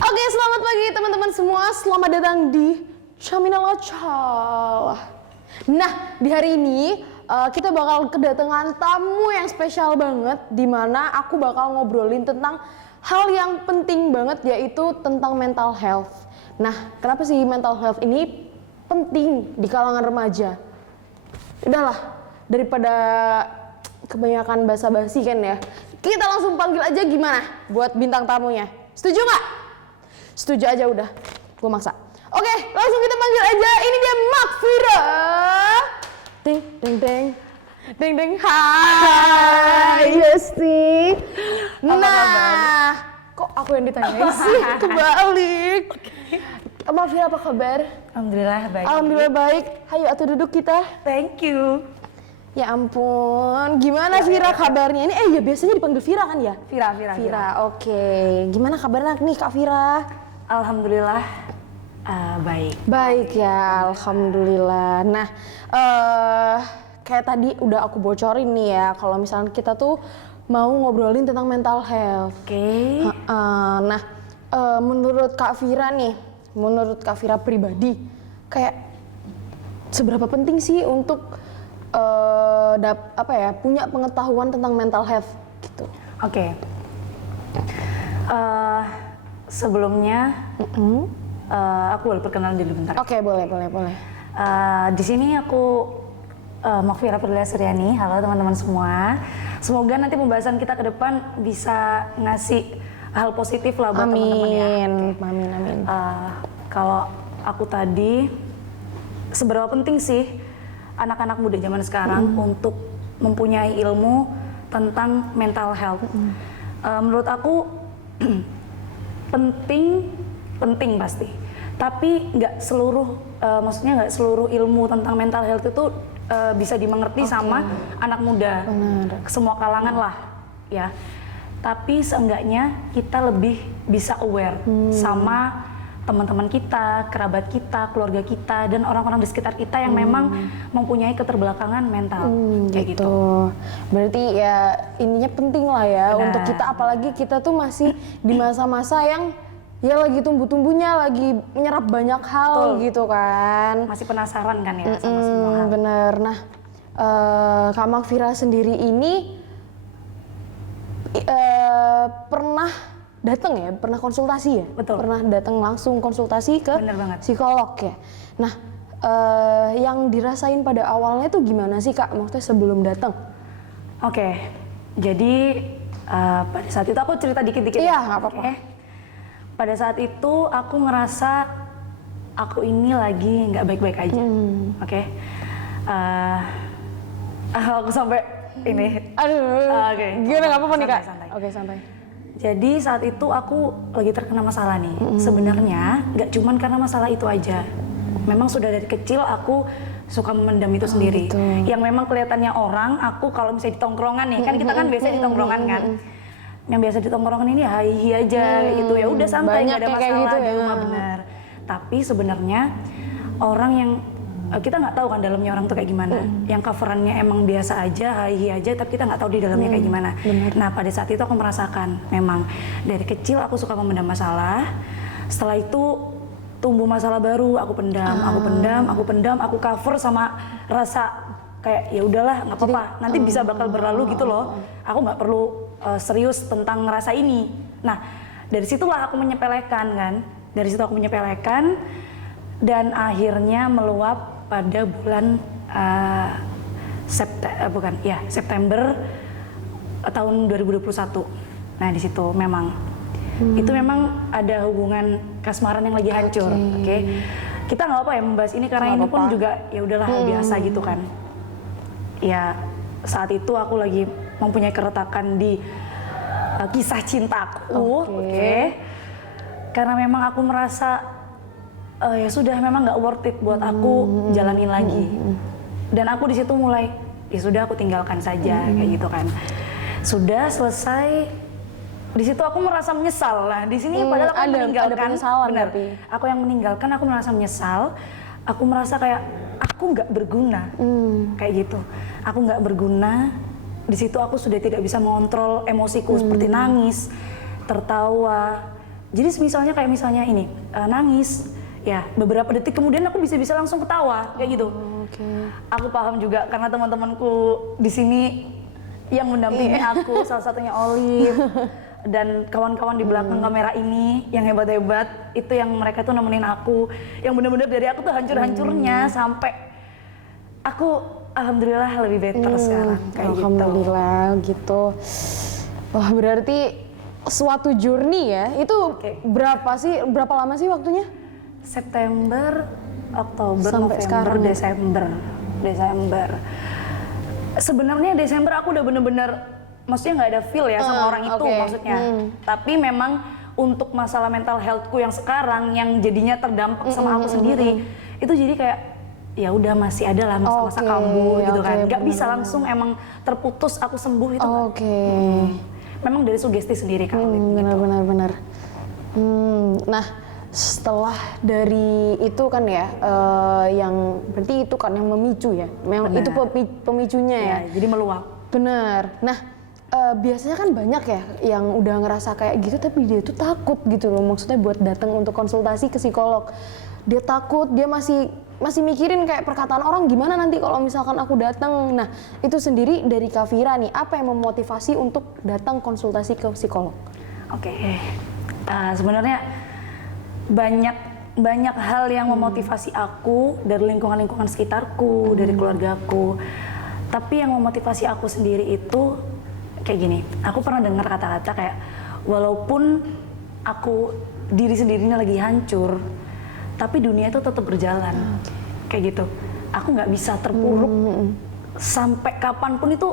Oke, selamat pagi teman-teman semua. Selamat datang di Chaminala Chal. Nah, di hari ini kita bakal kedatangan tamu yang spesial banget, di mana aku bakal ngobrolin tentang hal yang penting banget, yaitu tentang mental health. Nah, kenapa sih mental health ini penting di kalangan remaja? Udahlah, daripada kebanyakan basa-basi kan ya, kita langsung panggil aja gimana buat bintang tamunya. Setuju nggak? Setuju aja udah, gue maksa. Oke, langsung kita panggil aja. Ini dia Makfira. Ding, ding, ding. Ding, ding, hai Yesti. Nah, kok aku yang ditanyain sih? Kebalik. Makfira, apa kabar? Alhamdulillah baik. Alhamdulillah baik. Hayo atuh duduk kita. Thank you. Ya ampun, gimana Vira kabarnya? Ini ya biasanya dipanggil Vira kan ya? Vira. Oke. Gimana kabarnya nih Kak Vira? Alhamdulillah baik. Baik ya, alhamdulillah. Nah, kayak tadi udah aku bocorin nih ya, kalau misalnya kita tuh mau ngobrolin tentang mental health. Oke. Nah, menurut Kak Vira nih, menurut Kak Vira pribadi, kayak seberapa penting sih untuk punya pengetahuan tentang mental health gitu? Oke. Sebelumnya aku boleh perkenalan dulu bentar. Oke, boleh. Di sini aku Makfira Perdila Suryani. Halo teman-teman semua. Semoga nanti pembahasan kita ke depan bisa ngasih hal positif lah buat teman-teman ya. Amin. Kalau aku tadi, seberapa penting sih anak-anak muda zaman sekarang untuk mempunyai ilmu tentang mental health? Menurut aku penting pasti. Tapi nggak seluruh, maksudnya nggak seluruh ilmu tentang mental health itu bisa dimengerti sama anak muda. Benar. Semua kalangan lah, ya. Tapi seenggaknya kita lebih bisa aware sama teman-teman kita, kerabat kita, keluarga kita, dan orang-orang di sekitar kita yang memang mempunyai keterbelakangan mental, kayak gitu. Berarti ya intinya penting lah ya. Benar. Untuk kita, apalagi kita tuh masih di masa-masa yang ya lagi tumbuh-tumbuhnya, lagi menyerap banyak hal. Betul. Gitu kan. Masih penasaran kan ya sama semua hal. Bener. Nah, Kak Makfira sendiri ini pernah datang ya, pernah konsultasi ya? Betul. Pernah datang langsung konsultasi ke Bener banget. psikolog ya? Nah, yang dirasain pada awalnya tuh gimana sih Kak? Maksudnya sebelum datang? Oke, jadi pada saat itu aku cerita dikit-dikit. Iya, ya? nggak apa-apa. Oke. Pada saat itu aku ngerasa aku ini lagi nggak baik-baik aja. Oke. Aku sampai ini. Aduh, Oke. gimana, nggak apa-apa nih Kak? Santai. Oke, santai. Jadi saat itu aku lagi terkena masalah nih. Sebenarnya nggak cuman karena masalah itu aja. Memang sudah dari kecil aku suka memendam itu sendiri. Gitu. Yang memang kelihatannya orang, aku kalau misalnya di tongkrongan nih, kan kita kan biasanya di tongkrongan kan. Yang biasa di tongkrongan ini ya hi aja gitu, ya udah santai, nggak ada Banyak masalah kayak gitu di ya. rumah, bener. Tapi sebenarnya orang yang kita nggak tahu kan dalamnya orang tuh kayak gimana. Yang coverannya emang biasa aja, hi aja, tapi kita nggak tahu di dalamnya kayak gimana. Nah, pada saat itu aku merasakan memang dari kecil aku suka memendam masalah. Setelah itu tumbuh masalah baru, aku pendam, aku cover sama rasa kayak ya udahlah nggak apa-apa, nanti bisa bakal berlalu gitu loh. Aku nggak perlu serius tentang ngerasa ini. Nah, dari situlah aku menyepelekan kan. Dari situ aku menyepelekan dan akhirnya meluap pada bulan September tahun 2021. Nah, di situ memang itu memang ada hubungan kasmaran yang lagi hancur. Oke. Kita nggak apa ya membahas ini karena ini pun juga ya udahlah biasa gitu kan. Ya, saat itu aku lagi mempunyai keretakan di kisah cintaku. Oke. Karena memang aku merasa ya sudah, memang nggak worth it buat aku jalanin lagi. Dan aku di situ mulai ya sudah, aku tinggalkan saja kayak gitu kan. Sudah selesai, di situ aku merasa menyesal. Nah, di sini padahal aku meninggalkan, ada penyesalan, benar. tapi Aku yang meninggalkan, aku merasa menyesal. Aku merasa kayak aku nggak berguna, kayak gitu. Aku nggak berguna. Di situ aku sudah tidak bisa mengontrol emosiku seperti nangis, tertawa, Jadi misalnya kayak misalnya ini nangis, ya beberapa detik kemudian aku bisa langsung ketawa kayak gitu. Oke. Aku paham juga karena teman-temanku di sini yang mendampingi aku, salah satunya Olive dan kawan-kawan di belakang kamera ini yang hebat-hebat, itu yang mereka tuh nemenin aku, yang bener-bener dari aku tuh hancur-hancurnya sampai aku alhamdulillah lebih better sekarang kayak gitu. Alhamdulillah gitu. Wah, berarti suatu journey ya. Itu berapa lama sih waktunya? September, Oktober, Sampai November, sekarang. Desember. Sebenarnya Desember aku udah bener-bener, maksudnya nggak ada feel ya sama orang itu maksudnya. Tapi memang untuk masalah mental healthku yang sekarang, yang jadinya terdampak sama aku sendiri, itu jadi kayak ya udah masih ada lah masa-masa kambuh gitu kan. Nggak bisa langsung emang terputus aku sembuh itu. Memang dari sugesti sendiri kan. Benar. Nah, setelah dari itu kan ya, yang berarti itu kan yang memicu ya, memang itu pemicunya ya. Jadi meluap. Benar. Nah, biasanya kan banyak ya yang udah ngerasa kayak gitu, tapi dia tuh takut gitu loh, maksudnya buat datang untuk konsultasi ke psikolog. Dia takut, dia masih mikirin kayak perkataan orang gimana nanti kalau misalkan aku datang. Nah, itu sendiri dari Kak Vira nih, apa yang memotivasi untuk datang konsultasi ke psikolog? Sebenarnya banyak hal yang memotivasi aku dari lingkungan sekitarku, dari keluargaku. Tapi yang memotivasi aku sendiri itu kayak gini. Aku pernah dengar kata-kata kayak walaupun aku diri sendirinya lagi hancur, tapi dunia itu tetap berjalan. Kayak gitu. Aku nggak bisa terpuruk sampai kapanpun, itu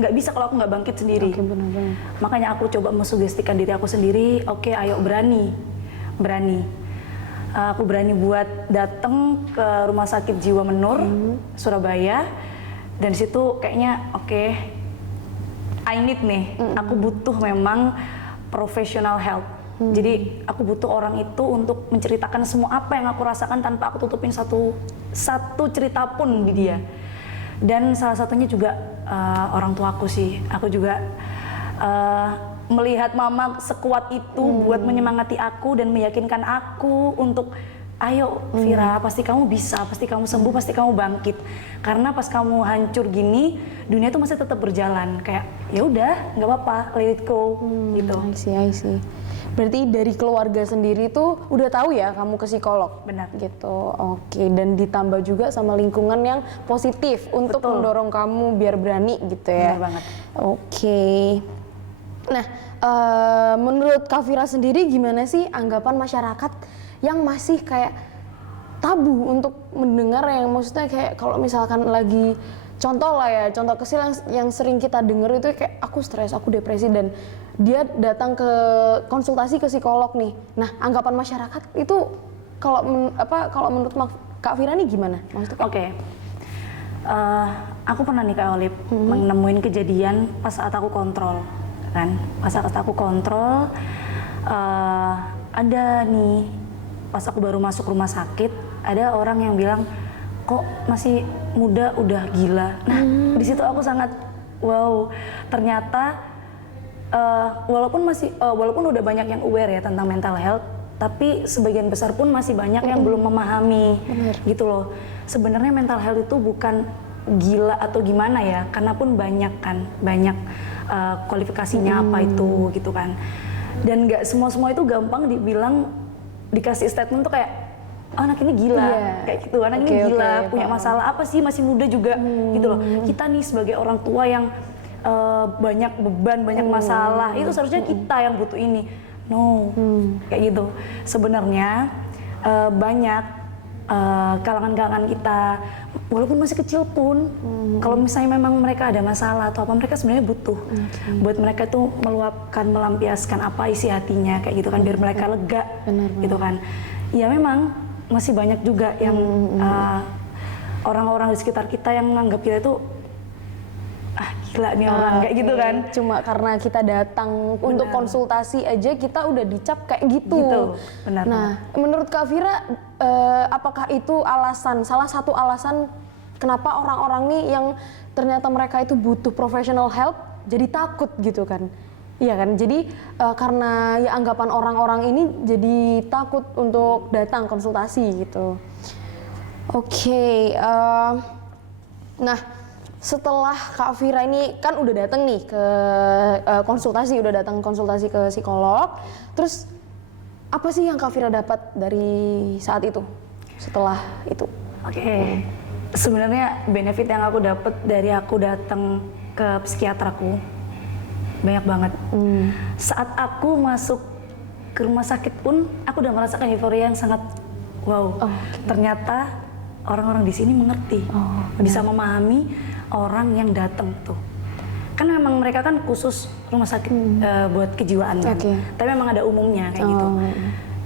nggak bisa kalau aku nggak bangkit sendiri. Benar. Makanya aku coba mensugestikan diri aku sendiri, oke, ayo berani. Aku berani buat datang ke Rumah Sakit Jiwa Menur, Surabaya. Dan situ kayaknya oke, I need nih, aku butuh memang professional help. Jadi aku butuh orang itu untuk menceritakan semua apa yang aku rasakan tanpa aku tutupin satu cerita pun di dia. Dan salah satunya juga orang tua aku sih. Aku juga melihat mama sekuat itu buat menyemangati aku dan meyakinkan aku untuk ayo Vira, pasti kamu bisa, pasti kamu sembuh, pasti kamu bangkit. Karena pas kamu hancur gini, dunia tuh masih tetap berjalan. Kayak ya udah, nggak apa-apa, let it go gitu. I see. Berarti dari keluarga sendiri tuh udah tahu ya kamu ke psikolog? Benar. Gitu, oke. Dan ditambah juga sama lingkungan yang positif untuk mendorong kamu biar berani gitu ya? Benar banget. Oke. Nah, menurut Kak Vira sendiri gimana sih anggapan masyarakat yang masih kayak tabu untuk mendengar, yang maksudnya kayak kalau misalkan lagi contoh kecil yang sering kita dengar itu kayak aku stres, aku depresi, dan dia datang ke konsultasi ke psikolog nih. Nah, anggapan masyarakat itu kalau menurut Kak Vira nih gimana? Maksudnya? Aku pernah nih Kak Olive menemuin kejadian pas saat aku kontrol kan. Pas saat aku kontrol ada nih, pas aku baru masuk rumah sakit, ada orang yang bilang kok masih muda udah gila. Nah, di situ aku sangat wow, ternyata walaupun udah banyak yang aware ya tentang mental health, tapi sebagian besar pun masih banyak yang belum memahami. Gitu loh. Sebenarnya mental health itu bukan gila atau gimana ya, karena pun banyak kualifikasinya apa itu gitu kan. Dan nggak semua itu gampang dibilang, dikasih statement tuh kayak anak ini gila, kayak gitu, anak ini gila, punya masalah apa sih, masih muda juga gitu loh. Kita nih sebagai orang tua yang banyak beban, banyak masalah, itu seharusnya kita yang butuh ini. Kayak gitu. Sebenarnya banyak kalangan-kalangan kita, walaupun masih kecil pun, kalau misalnya memang mereka ada masalah atau apa, mereka sebenarnya butuh buat mereka tuh meluapkan, melampiaskan apa isi hatinya, kayak gitu kan, biar mereka lega. Gitu kan. Ya memang masih banyak juga yang orang-orang di sekitar kita yang menganggap kita itu gila nih orang, kayak gitu kan. Cuma karena kita datang untuk konsultasi aja kita udah dicap kayak gitu. Benar. Nah, menurut Kak Vira, apakah itu salah satu alasan kenapa orang-orang nih yang ternyata mereka itu butuh professional help jadi takut gitu kan? Iya kan, jadi karena ya anggapan orang-orang ini jadi takut untuk datang konsultasi gitu. Oke, nah setelah Kak Vira ini kan udah datang nih ke udah datang konsultasi ke psikolog, terus apa sih yang Kak Vira dapat dari saat itu, setelah itu? Oke, sebenarnya benefit yang aku dapat dari aku datang ke psikiater aku banyak banget. Saat aku masuk ke rumah sakit pun, aku udah merasakan euforia yang sangat wow. Ternyata orang-orang di sini mengerti, bisa memahami orang yang datang tuh. Kan memang mereka kan khusus rumah sakit buat kejiwaan kan. Tapi memang ada umumnya kayak gitu.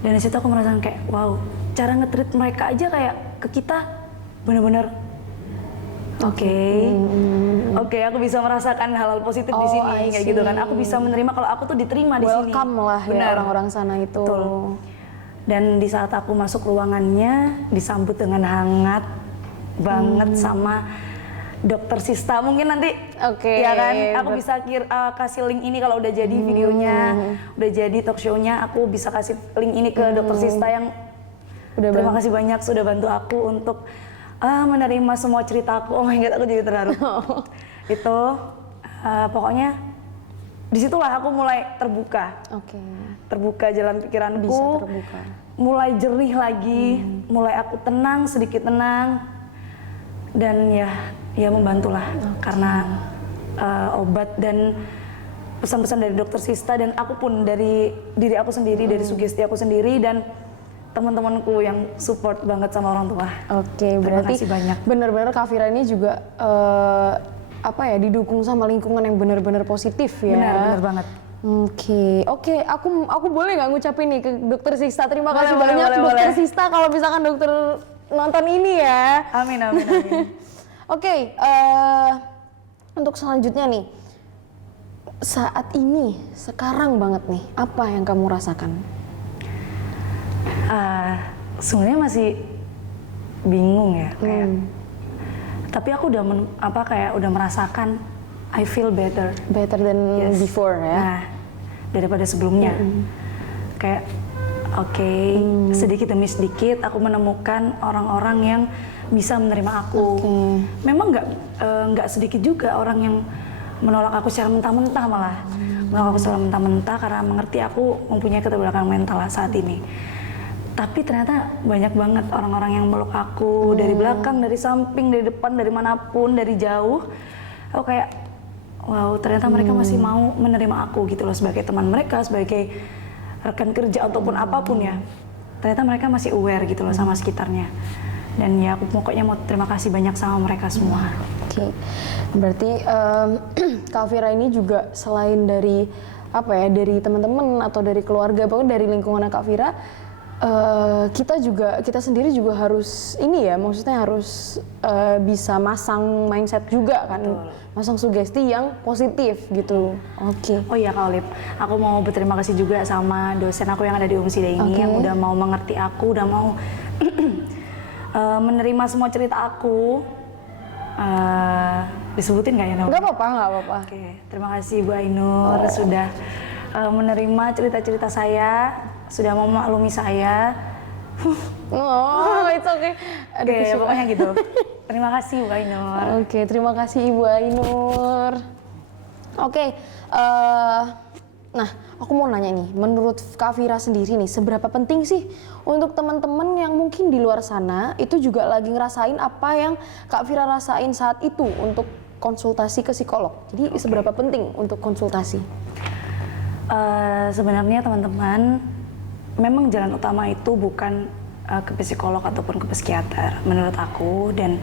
Dan di situ aku merasakan kayak wow, cara nge-treat mereka aja kayak ke kita bener-bener Oke, aku bisa merasakan hal-hal positif di sini kayak gitu kan. Aku bisa menerima kalau aku tuh diterima di sini. Welcome lah ya orang-orang sana itu. Betul. Dan di saat aku masuk ruangannya disambut dengan hangat banget sama Dokter Sista. Mungkin nanti ya kan aku bisa kasih link ini kalau udah jadi videonya, udah jadi talk show-nya, aku bisa kasih link ini ke Dokter Sista yang terima kasih banyak sudah bantu aku untuk menerima semua cerita aku. Oh my god, aku jadi terharu. Itu pokoknya disitulah aku mulai terbuka. Terbuka jalan pikiranku. Bisa terbuka. Mulai jernih lagi, mulai aku tenang, sedikit tenang. Dan ya membantulah karena obat dan pesan-pesan dari Dokter Sista dan aku pun dari diri aku sendiri, dari sugesti aku sendiri dan teman-temanku yang support banget sama orang tua. Berarti benar-benar Kak Vira ini juga didukung sama lingkungan yang benar-benar positif ya. Benar banget. Oke, aku boleh nggak ngucapin nih ke Dokter Sista, terima kasih banyak Dokter Sista kalau misalkan dokter nonton ini ya. Amin. Oke, untuk selanjutnya nih, saat ini, sekarang banget nih, apa yang kamu rasakan? Sebenarnya masih bingung ya, kayak. Tapi aku udah merasakan I feel better than before ya. Nah, daripada sebelumnya. Kayak sedikit demi sedikit aku menemukan orang-orang yang bisa menerima aku. Memang nggak sedikit juga orang yang menolak aku secara mentah-mentah malah. Menolak aku secara mentah-mentah karena mengerti aku mempunyai keterbelakangan mental saat ini. Tapi ternyata banyak banget orang-orang yang meluk aku dari belakang, dari samping, dari depan, dari manapun, dari jauh. Aku kayak, wow, ternyata mereka masih mau menerima aku gitu loh sebagai teman mereka, sebagai rekan kerja ataupun apapun ya. Ternyata mereka masih aware gitu loh sama sekitarnya. Dan ya aku pokoknya mau terima kasih banyak sama mereka semua. Berarti Kak Vira ini juga selain dari dari teman-teman atau dari keluarga, pokoknya dari lingkungan Kak Vira, kita sendiri juga harus maksudnya harus bisa masang mindset juga kan. Masang sugesti yang positif gitu. Oh iya Kak Olip, aku mau berterima kasih juga sama dosen aku yang ada di UMSIDA ini yang udah mau mengerti aku, udah mau menerima semua cerita aku. Disebutin nggak ya namanya? Nggak apa-apa. Terima kasih Bu Ainur sudah menerima cerita-cerita saya, sudah memaklumi saya. It's okay. Pokoknya gitu. Terima kasih Bu Ainur. Terima kasih Ibu Ainur. Nah, aku mau nanya nih, menurut Kak Vira sendiri nih, seberapa penting sih untuk teman-teman yang mungkin di luar sana itu juga lagi ngerasain apa yang Kak Vira rasain saat itu untuk konsultasi ke psikolog? Jadi seberapa penting untuk konsultasi? Sebenarnya teman-teman, memang jalan utama itu bukan ke psikolog ataupun ke psikiater menurut aku, dan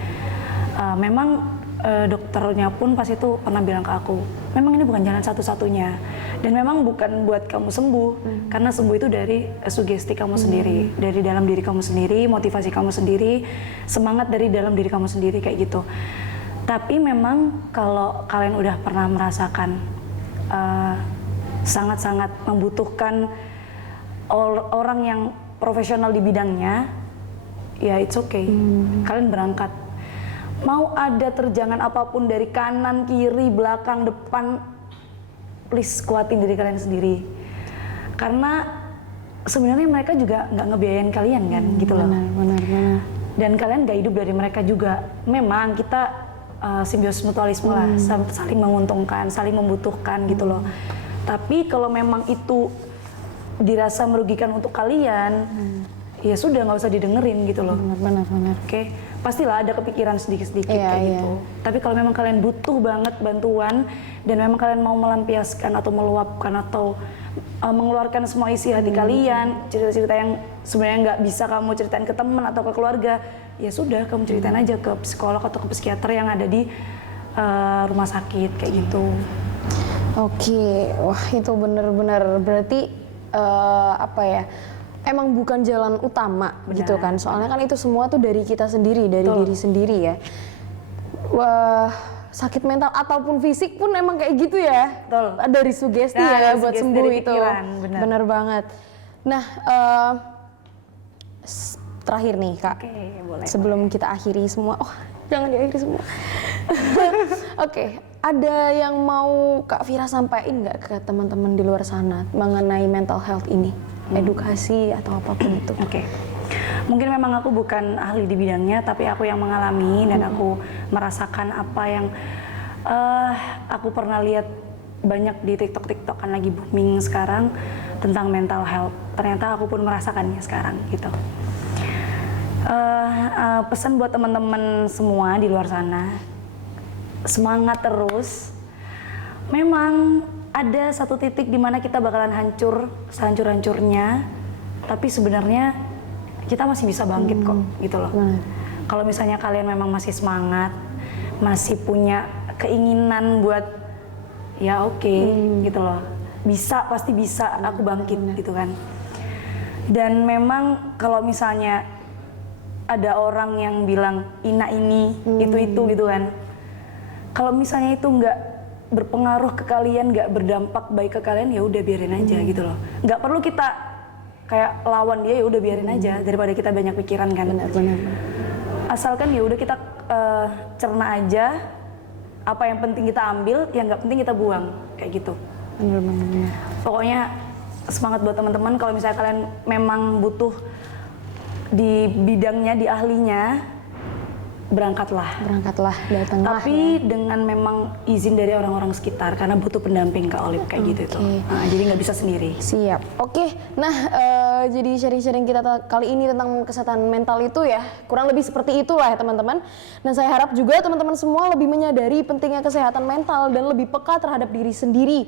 memang dokternya pun pas itu pernah bilang ke aku, memang ini bukan jalan satu-satunya dan memang bukan buat kamu sembuh, karena sembuh itu dari sugesti kamu sendiri, dari dalam diri kamu sendiri, motivasi kamu sendiri, semangat dari dalam diri kamu sendiri kayak gitu. Tapi memang kalau kalian udah pernah merasakan sangat-sangat membutuhkan orang yang profesional di bidangnya, ya it's okay. Kalian berangkat. Mau ada terjangan apapun dari kanan, kiri, belakang, depan, please kuatin diri kalian sendiri. Karena sebenarnya mereka juga nggak ngebiayain kalian kan, gitu loh. Benar. Dan kalian nggak hidup dari mereka juga. Memang kita simbiosis mutualisme lah, saling menguntungkan, saling membutuhkan gitu loh. Tapi kalau memang itu dirasa merugikan untuk kalian, ya sudah nggak usah didengerin gitu loh. Benar. Oke, pastilah ada kepikiran sedikit-sedikit kayak gitu. Tapi kalau memang kalian butuh banget bantuan dan memang kalian mau melampiaskan atau meluapkan atau mengeluarkan semua isi hati kalian, cerita-cerita yang sebenarnya nggak bisa kamu ceritain ke teman atau ke keluarga, ya sudah kamu ceritain aja ke psikolog atau ke psikiater yang ada di rumah sakit kayak gitu. Oke, wah itu benar-benar berarti apa ya? Emang bukan jalan utama gitu kan? Soalnya kan itu semua tuh dari kita sendiri, dari diri sendiri ya. Wah, sakit mental ataupun fisik pun emang kayak gitu ya. Betul. Dari sugesti Nah, ya buat sugesti sembuh dari itu. pikiran, benar. Banget. Nah, terakhir nih Kak. Oke, boleh. Sebelum kita akhiri semua, jangan diakhiri semua. Oke, ada yang mau Kak Vira sampaikan nggak ke teman-teman di luar sana mengenai mental health ini? Edukasi atau apapun itu. Oke. Mungkin memang aku bukan ahli di bidangnya, tapi aku yang mengalami dan aku merasakan apa yang aku pernah lihat banyak di TikTok kan lagi booming sekarang tentang mental health. Ternyata aku pun merasakannya sekarang gitu. Pesan buat teman-teman semua di luar sana, semangat terus. Memang ada satu titik di mana kita bakalan hancur, sehancur-hancurnya, tapi sebenarnya kita masih bisa bangkit kok, gitu loh. Kalau misalnya kalian memang masih semangat, masih punya keinginan buat, ya oke, gitu loh. Bisa, pasti bisa, aku bangkit, gitu kan. Dan memang kalau misalnya ada orang yang bilang Ina ini, itu gitu kan. Kalau misalnya itu nggak berpengaruh ke kalian, nggak berdampak baik ke kalian, ya udah biarin aja gitu loh. Nggak perlu kita kayak lawan dia, ya udah biarin aja daripada kita banyak pikiran kan. Benar. Asalkan ya udah kita cerna aja, apa yang penting kita ambil, yang nggak penting kita buang kayak gitu. Benar. Pokoknya semangat buat teman-teman. Kalau misalnya kalian memang butuh di bidangnya, di ahlinya, berangkatlah, datanglah. Tapi dengan memang izin dari orang-orang sekitar, karena butuh pendamping Kak Olip kayak gitu tuh. Nah, jadi nggak bisa sendiri. Siap. Oke. Nah, jadi sharing-sharing kita kali ini tentang kesehatan mental itu ya kurang lebih seperti itulah ya teman-teman. Dan saya harap juga teman-teman semua lebih menyadari pentingnya kesehatan mental dan lebih peka terhadap diri sendiri.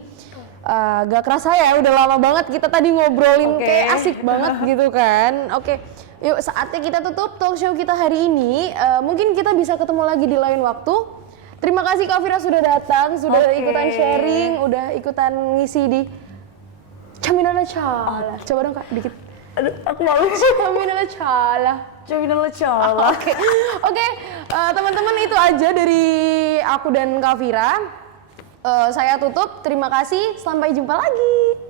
Gak kerasa ya, udah lama banget kita tadi ngobrolin kayak asik banget gitu kan. Oke. Yuk, saatnya kita tutup talk show kita hari ini. Mungkin kita bisa ketemu lagi di lain waktu. Terima kasih Kak Vira sudah datang, sudah ikutan sharing, udah ikutan ngisi di Caminala Cala. Coba dong Kak, dikit. Aduh, aku malu. Caminala Cala. Oke, teman-teman itu aja dari aku dan Kak Vira. Saya tutup, terima kasih, sampai jumpa lagi.